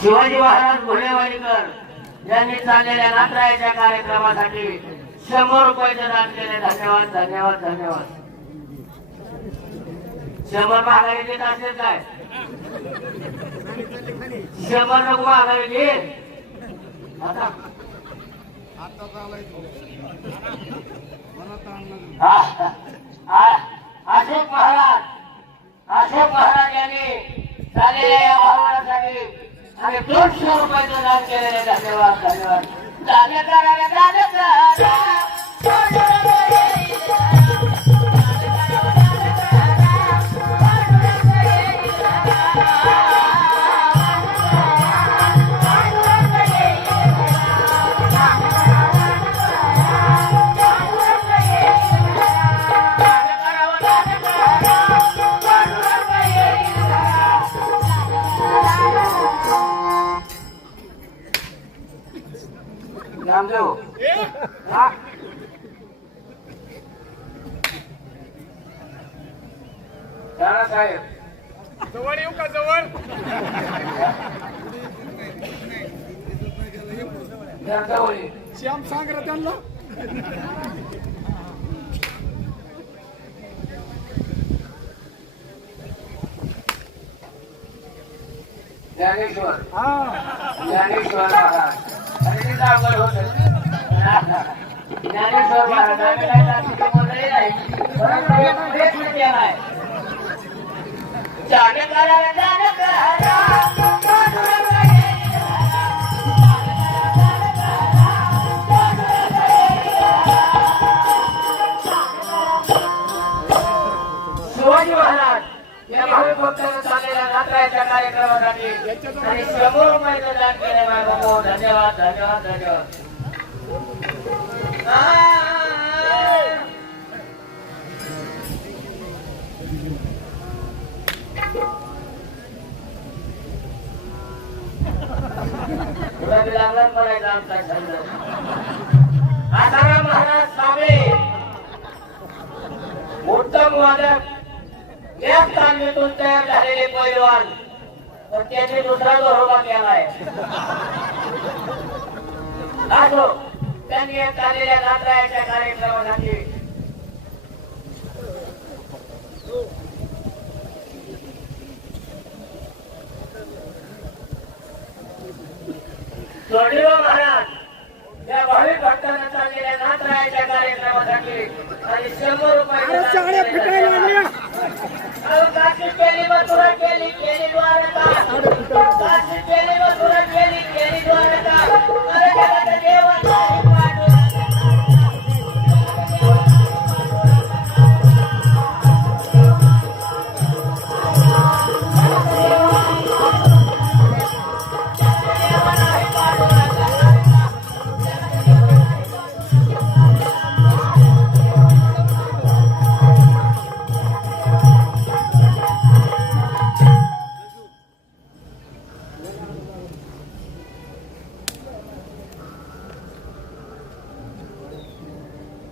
शिवाजी महाराज घोडेवाडीकर यांनी चाललेल्या नात्रायाच्या कार्यक्रमासाठी शंभर रुपयाचे दान केले. धन्यवाद धन्यवाद धन्यवाद. शंभर महागाई देत असेल काय? शंभर नको महागाई घेत आता? अशोक महाराज अशोक महाराज यांनी चाललेल्या या भावनासाठी आणि दोनशे रुपयाचं दान केलेले धन्यवाद धन्यवाद. दान करा दान करा नामदेव हा साहेब जवळ येऊ का जवळ. श्याम सांग रे त्यांना. ज्ञानेश्वर. हा. ज्ञानेश्वर महाराज. ज्ञानेश्वर महाराज आम्ही काही महाराज या भावी भक्तांना चाललेल्या नात्राच्या कार्यक्रमासाठी आणि शंभर रुपयाचं दान केलं आहे बाबा धन्यवाद. धन्यवाद धन्यवाद तुला बी लागला पडायचा आमचा छंद आसाराम महाराज साबळे उत्तम वादक. एक तालमीतून तयार झालेले पैलवान तर त्यांनी दुसरा केलाय. असो त्यांनी एक झालेल्या नात्रायाच्या कार्यक्रमासाठी जोडीवा महाराज या भाविक भक्तांना चाललेल्या नात्रायाच्या कार्यक्रमासाठी आणि शंभर रुपये काशी केली मथुरा केली केली द्वारका. काशी केली मथुरा केली केली द्वारका अरे जगाच्या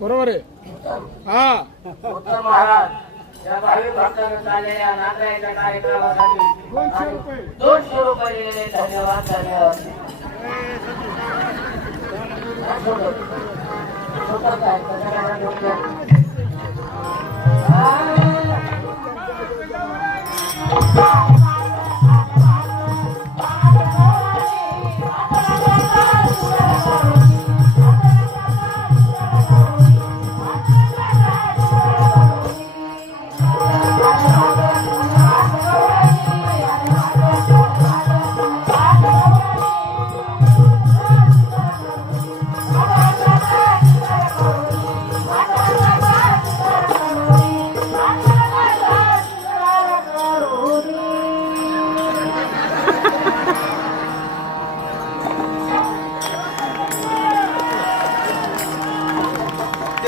बरोबर आहे. हा. उत्तम महाराज या भाविक भक्तांना चाललेल्या नांदण्याच्या कार्यक्रमासाठी दोनशे रुपये. दोनशे रुपये. दिलेले धन्यवाद. धन्यवाद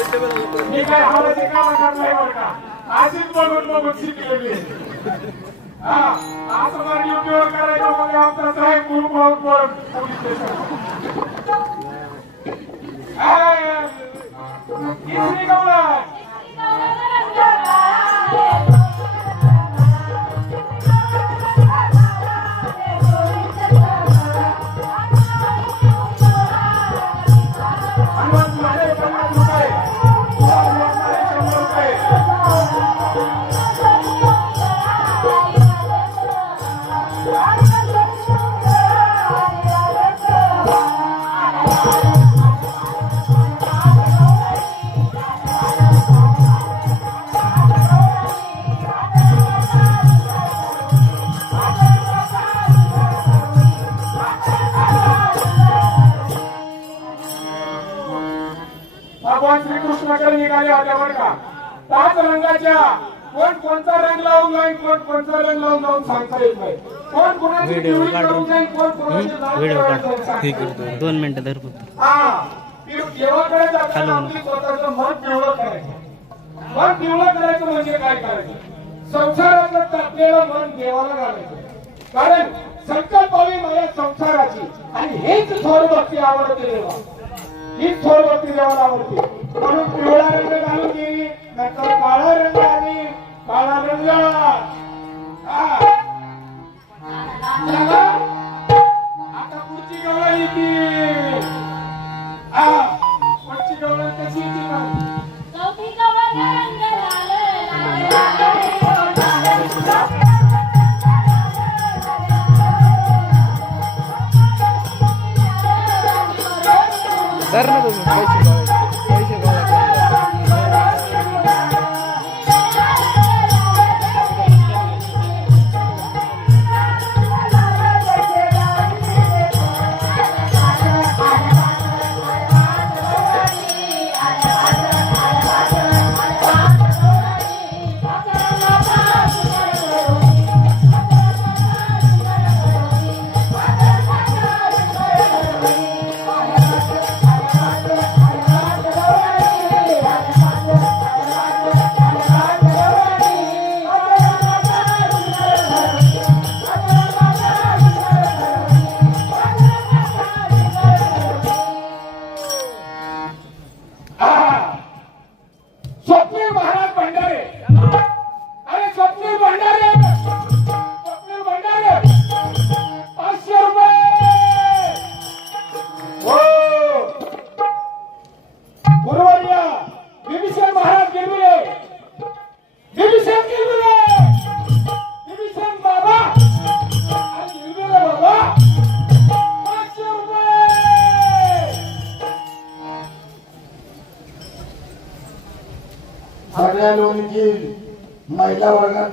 मी काय हावाचे काम करणार बरं का अशीच बघून बघून शिकलेली हा असं जर ड्युटीवर करायचं मग आमचा साहेब गुरु पळून पळून पोलीस स्टेशन किसरी गवळण निघाल्या होत्या बरं का? पाच रंगाच्या. कोण कोणता रंग लावून जाईल कोण कोणता रंग लावून जाऊन सांगता येत नाही. कोण कोणाची. करून जाईल कोण कोणाची दोन मिनिटं धर फक्त. हा पिव- देवाकडे जाताना हॅलो. आपली स्वतःचं मन पिवळं करायचं. मन पिवळं करायचं म्हणजे काय करायचं? संसारातलं तापलेलं मन देवाला घालायचं. कारण संकल्पावी माझ्या संसाराची. आणि हेच थोर भक्ती आवडते देवा. ही थोर भक्ती देवाला आवडते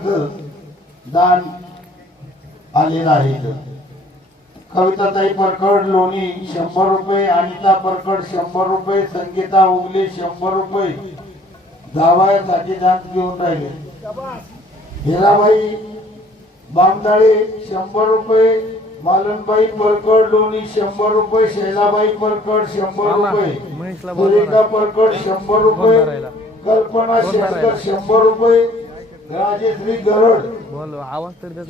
दान आलेलं आहे. कविताताई परकड लोणी शंभर रुपये अनिता परकड शंभर रुपये संगीता उगले शंभर रुपये. जावयासाठी दान घेऊन राहिले. हिराबाई बामदाळे शंभर रुपये. मालनबाई परकड लोणी शंभर रुपये. शैलाबाई परकड शंभर रुपये. सुरेखा. परकड शंभर रुपये. कल्पना शंकर शंभर रुपये. राजेश्री गरड.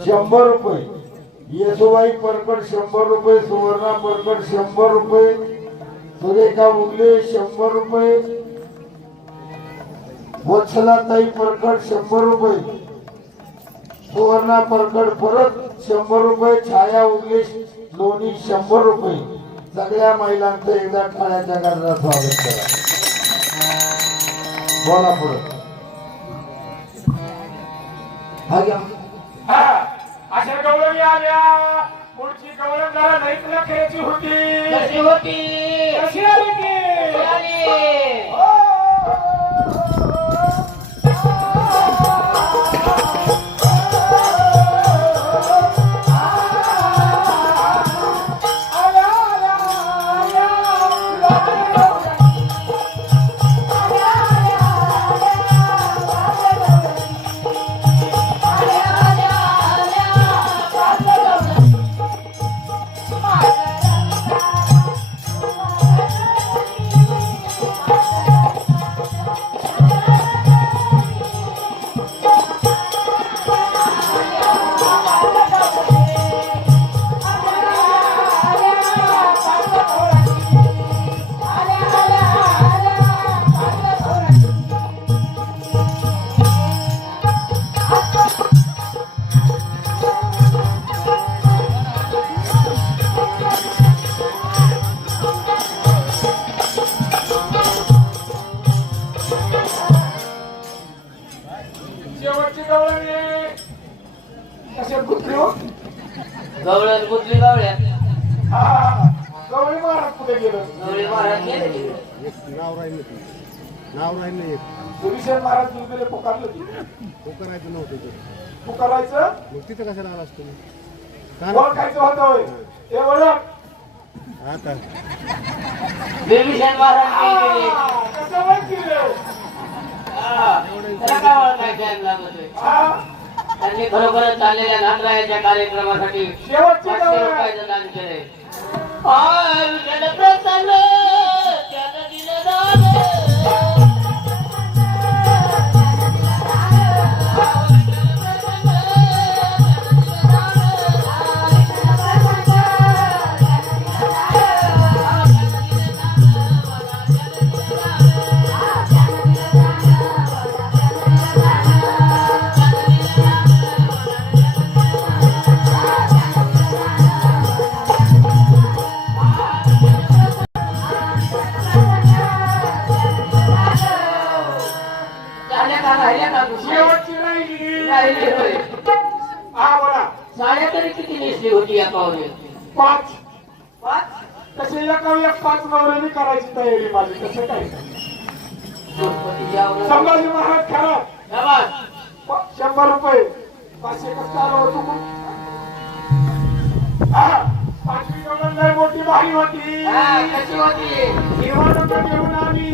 शंभर रुपये. येसुबाई परकड शंभर रुपये सुवर्णा परकड शंभर रुपये सुरेखा उगले शंभर रुपये वत्सलाताई परकड शंभर रुपये सुवर्णा परकड परत शंभर रुपये छाया उगले लोणी शंभर रुपये. सगळ्या महिलांचं एकदा टाळ्याच्या गजरात स्वागत करा. बोला पुढे. हा घ्या. हा, अशा गवळणी आल्या. पुढची गवळण जरा नाहीच लक्षाची होती. कशी होती. कशी आली की कशी आली? हो. कशा कुत्री हो गवळण कुठली गवळ्या हा, गवळी महाराज कुठे गेलं गवळी महाराज गेले. नाव राहिलं ते नाव राहिलं एक सुरेशन महाराज गेले पुकारलं ती करायचं नव्हतं ते पुकारायचं मग तिथं कशाला आलास तुम्ही का ना? ओळखायचं होतं होय. ते ओळख आता बिभीषण महाराज गेले. आ, कसं ओळखी रे? त्याला काय ओळखायचं आहे लागतोय? हा त्यांनी खरोखरच चाललेल्या नांदरायाच्या कार्यक्रमासाठी शेवटची. रुपयाचं दान प्रसन्न करायची तयारी माझी. गणपतीची आवडत. संभाजी महाराज खरा शाबास. शंभर रुपये पाचशे कसं आलो होतो मग हा, पाचवी लय मोठी भारी होती कशी होती हिरवा रंग घेऊन आली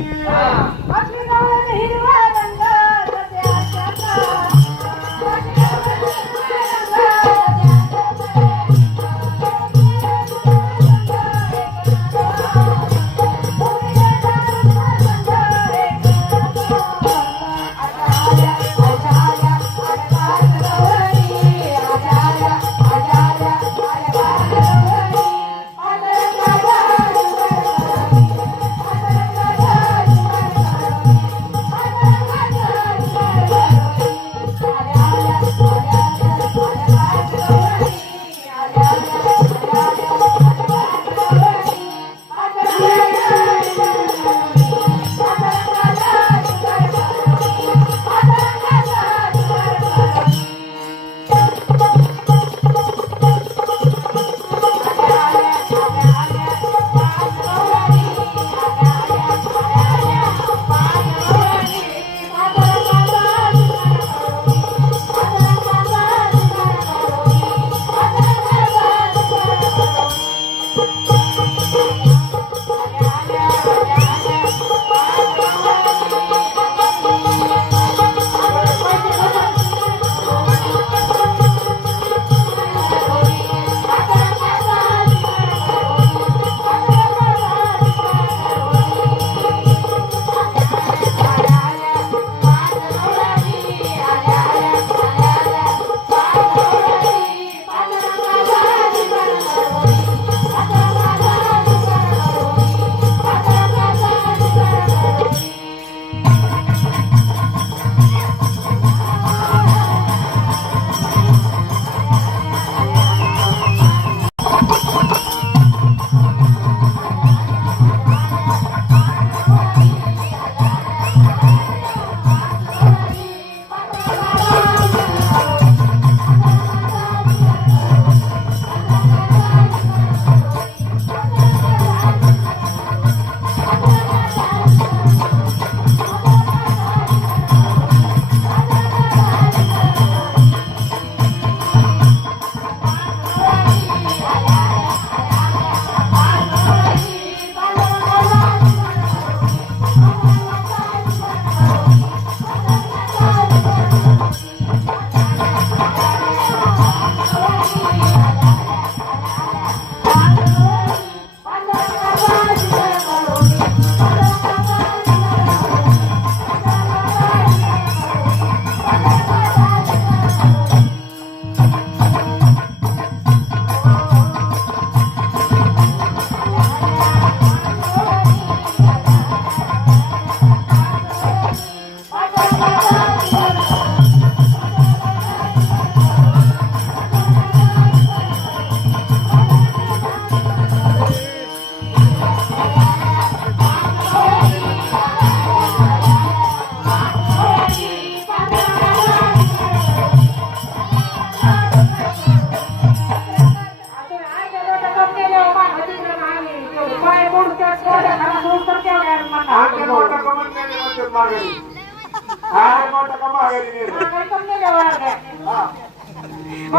हा.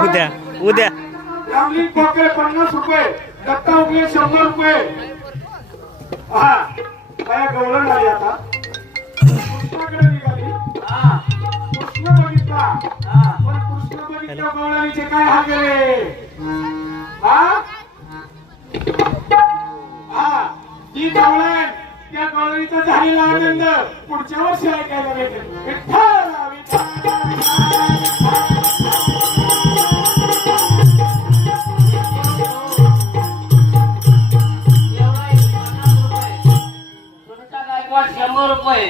उद्या उद्या. रामलिंग पन्नास रुपये दत्ता उगले शंभर रुपये. हा. काय गवळण झाली आता? कृष्णाकडे निघाली. कृष्ण बघितला. हा. पण कृष्ण बघितल्या गवळणीचे काय हाल गेले हा? हा. ती गवळण. त्या गवळणीचा झालेला आनंद पुढच्या वर्षी ऐकायला भेटेल. विठ्ठल शंभर रुपये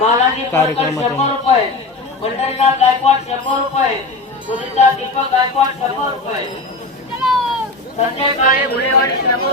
बालाजी शंभर रुपये पंढरीनाथ गायकवाड शंभर रुपये. सुनीता दीपक गायकवाड शंभर रुपये संजय काळे गुळेवाडी शंभर